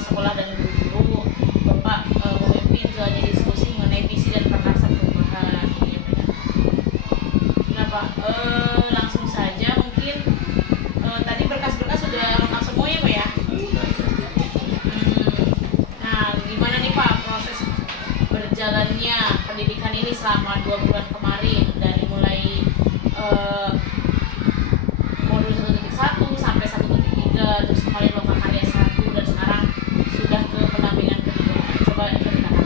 sekolah dan guru-guru, Bapak memimpin jalannya diskusi mengenai visi dan prakarsa perubahan. Gitu ya, Pak ya. Nah Pak, langsung saja mungkin tadi berkas-berkas sudah lengkap semua ya Pak ya? Nah, gimana nih Pak proses berjalannya pendidikan ini selama 2 bulan kemarin dari mulai modul 1.1 sampai 1.3, terus kemarin loka karya 1 dan sekarang sudah ke pendampingan kedua. Coba ceritakan.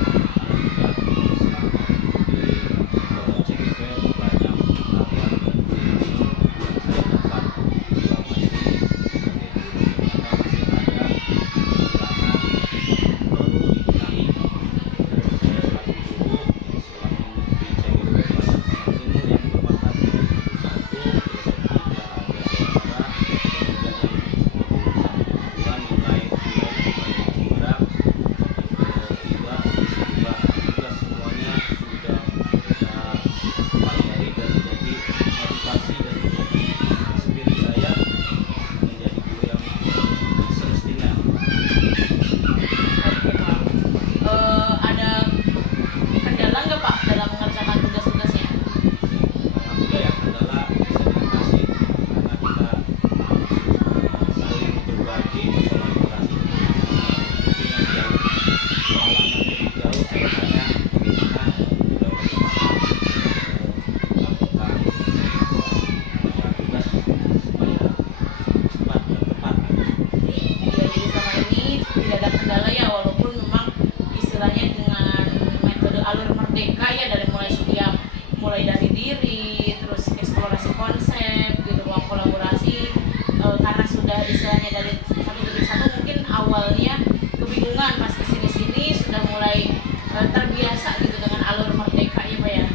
Mulai dari diri, terus eksplorasi konsep, gitu, ruang kolaborasi, karena sudah istilahnya dari 1.1 mungkin awalnya kebingungan, pas kesini-sini sudah mulai terbiasa gitu dengan alur merdeka ya Pak ya.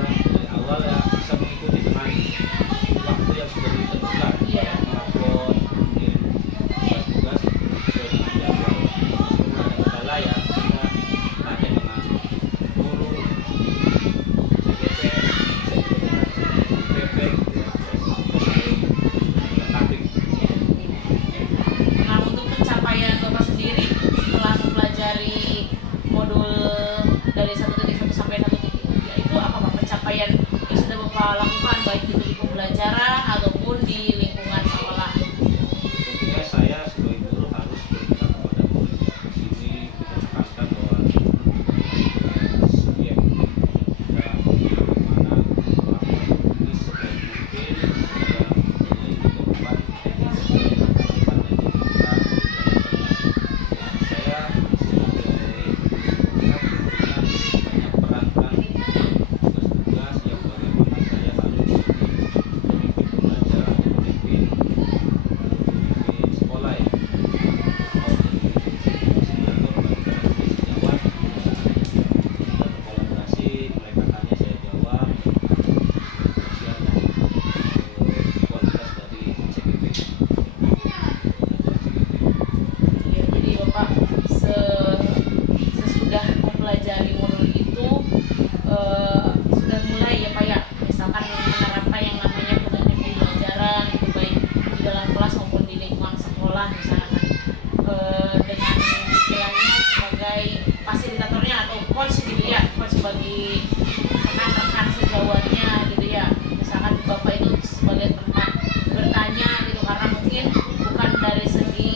Dari awal ya bisa mengikuti dengan waktu yang sudah ditentukan. Iya. Melapor, mungkin tugas-tugas sesuai dengan jadwal. Meskipun ada kendala ya kita tanya dengan guru, CGP, PP, Nah, untuk pencapaian Bapak sendiri setelah mempelajari modul dari 1.1 sampai 1.3 itu apa Pak pencapaian yang sudah Bapak lakukan baik itu di pembelajaran ataupun di lingkungan sekolah? tentunya saya sebagai guru harus berpihak kepada murid. Di sini kita tekankan bahwa subjek kita bagaimana melakukan ini sebaik mungkin sehingga menjadi kehidupan sesuai dengan harapan dan cita-cita saya sebagai pihak memberikan banyak peran tugas-tugas yang bagaimana saya harus memimpin pembelajaran, memimpin sekolah ya, atau simulator bagi tenaga sejawat kita berkolaborasi, mereka tanya saya jawab, kebersihan dan kualitas dari CGP. Iya, jadi Bapak sesudah mempelajari modul itu sudah mulai ya Pak ya, misalkan menerapkan yang namanya pedoman pembelajaran itu baik di dalam kelas maupun di lingkungan sekolah misalkan dengan istilahnya sebagai fasilitatornya atau coach gitu ya, coach bagi rekan-rekan sejawatnya gitu ya, misalkan Bapak itu sebagai tempat bertanya gitu, karena mungkin bukan dari segi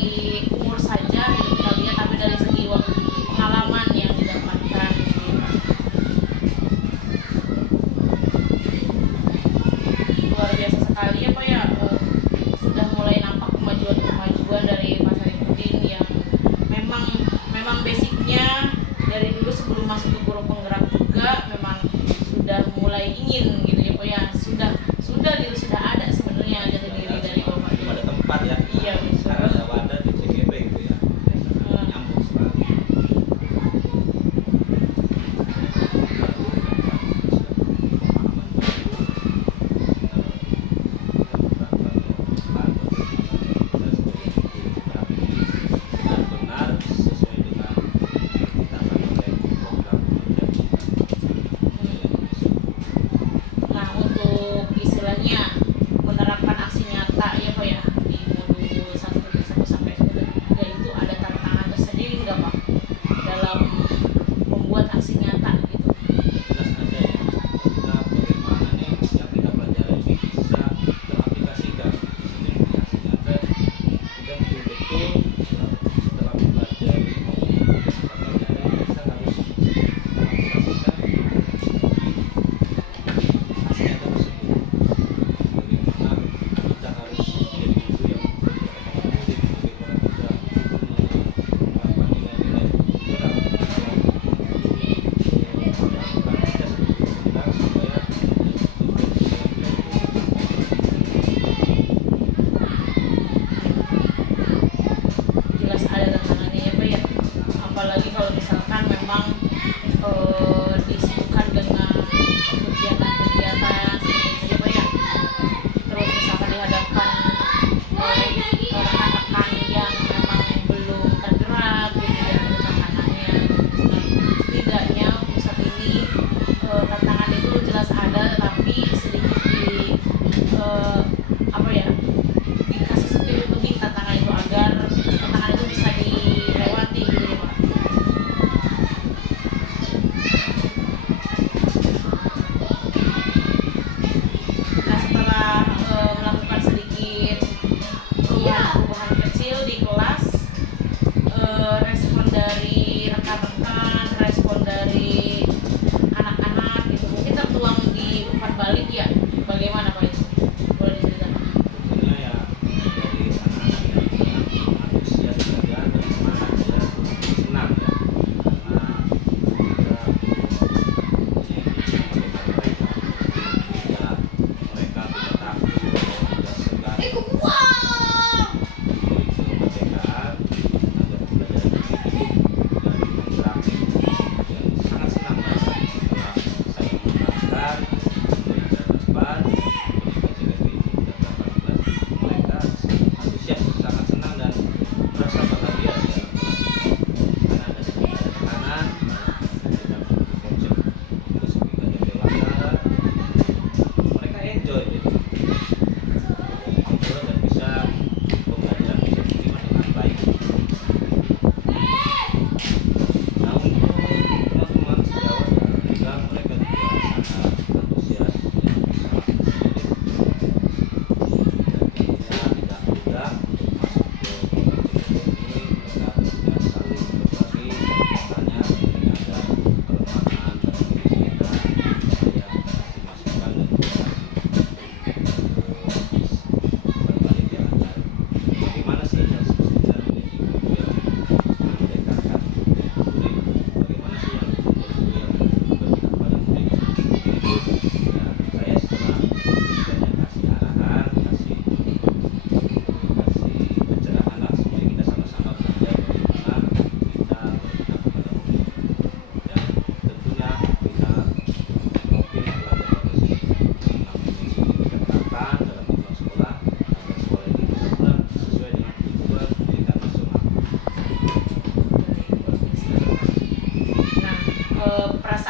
umur saja gitu kita lihat, tapi dari segi pengalaman yang didapatkan gitu. Luar biasa sekali ya Pak ya, sudah mulai nampak kemajuan dari Pak Sarifudin yang memang basicnya dari dulu sebelum masuk ke guru penggerak juga memang sudah mulai ingin gitu ya Pak ya, sudah ada sebenarnya jati diri dari Bapak. Belum ada tempat ya. Iya, betul. Sekarang ada wadah di CGP gitu ya. Nyambung sekali. Benar-benar sesuai dengan yang kita oleh program kerja kita.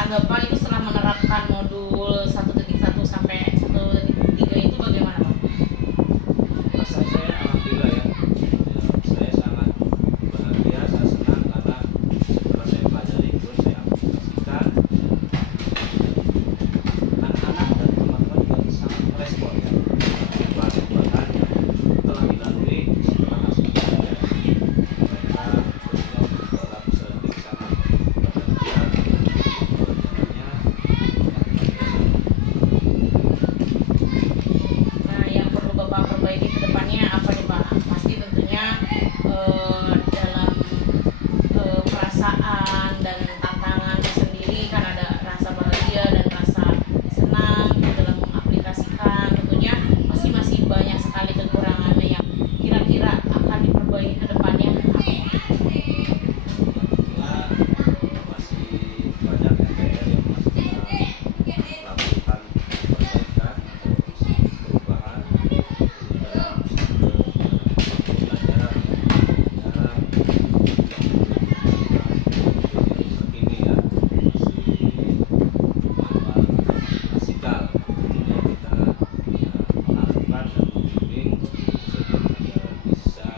perasaan Bapak itu setelah menerapkan modul 1.1 sampai 1.3 itu bagaimana Pak? Rasa saya alhamdulillah ya. Saya sangat bahagia, saya senang karena setelah saya pelajari terus saya aplikasikan, anak-anak dan teman-teman juga sangat merespon ya perubahan yang telah dilalui setelah hasil pelajari. Mereka tentunya dalam strategi sangat perhatian pelajarannya. Nah, yang perlu Bapak perbaiki ke depannya apa nih Pak? Pasti tentunya dalam perasaan dan tantangannya sendiri kan ada rasa bahagia dan rasa senang gitu dalam mengaplikasikan. Tentunya pasti masih banyak sekali kekurangannya yang kira-kira akan diperbaiki ke depannya. Masih banyak PR yang masih kita lakukan perbaikan atau perubahan dalam pembelajaran terkini ya, masih manual klasikal. Tentunya kita harapkan dan membimbing sehingga bisa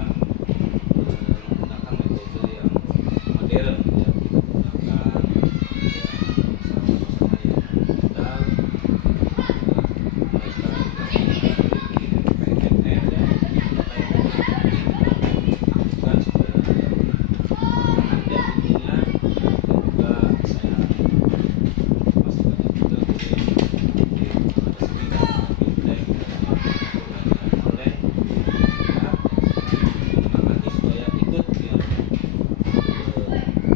menggunakan metode yang modern ya, kita gunakan sama-sama yang digital, mereka memiliki PNR ya, apa yang dilakukan sudah ada intinya. Dan juga saya masih banyak juga di pada sini kan fintech pembelajaran online ya, menyemangati supaya ikut ya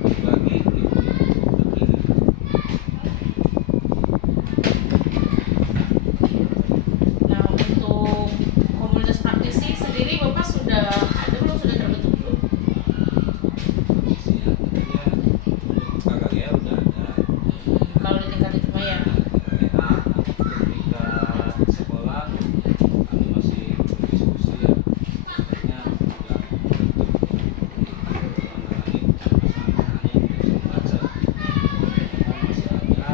berbagi ilmu terkini. Nah, untuk komunitas praktisi sendiri Bapak sudah ada belum, sudah terbentuk belum? Isinya tentunya untuk KKG udah ada Kalau di tingkat itu mah ya. KKA. Ketika sekolah kami masih berdiskusi ya, kayaknya udah bentuk menangani permasalahan yang tidak bisa membaca. Kan masih ada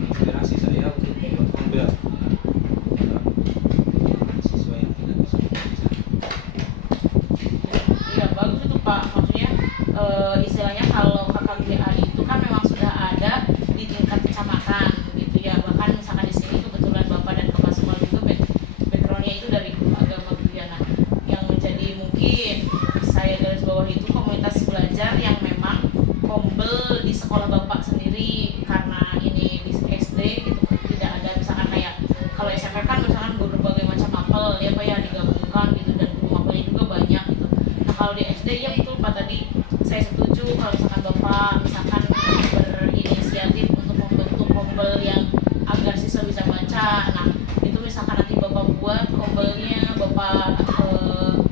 inspirasi saya untuk membuat tombel ya, siswa yang tidak bisa membaca. Ya bagus itu Pak, maksudnya istilahnya kalau KKGA itu kan memang sudah ada di tingkat kecamatan gitu ya. Bahkan misalkan di sini kebetulan Bapak dan Bapak semua juga backgroundnya itu dari guru agama gitu ya. Nah, yang menjadi mungkin saya garis bawah itu komunitas belajar yang memang kombel di sekolah Bapak sendiri, karena ini di SD gitu tidak ada misalkan kayak kalau SMP kan misalkan berbagai macam apel ya Pak ya digabungkan gitu, dan guru mapelnya juga banyak gitu. Nah, kalau di SD ya betul Pak, tadi saya setuju kalau misalkan Bapak misalkan berinisiatif untuk membentuk kombel yang agar siswa bisa baca. Nah, itu misalkan nanti Bapak buat kombelnya, Bapak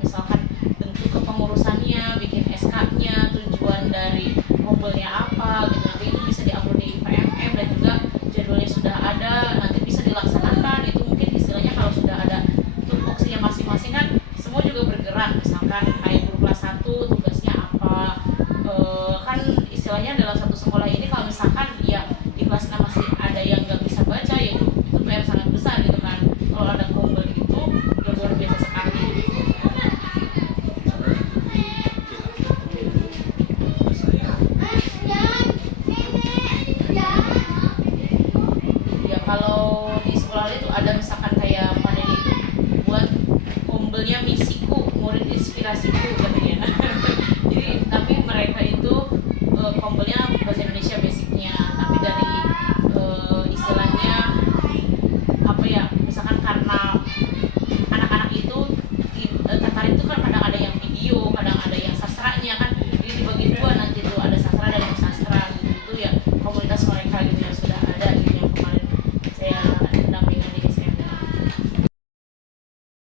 misalkan bentuk kepengurusannya, bikin SK-nya, tujuan dari kombelnya apa gitu, nanti itu bisa diupload di PMM dan juga jadwalnya sudah ada, nanti bisa dilaksanakan. Itu mungkin istilahnya kalau sudah ada tupoksinya masing-masing kan semua juga bergerak. Misalkan kayak guru kelas 1 tugasnya apa, kan istilahnya dalam satu sekolah ini kalau misalkan ya di kelas 6 masih ada yang nggak bisa baca ya itu PR sangat besar gitu kan. Kalau ada kombel itu udah luar biasa sekali. Ya kalau di sekolah itu ada misalkan kayak panel itu buat kombelnya misiku, murid inspirasiku,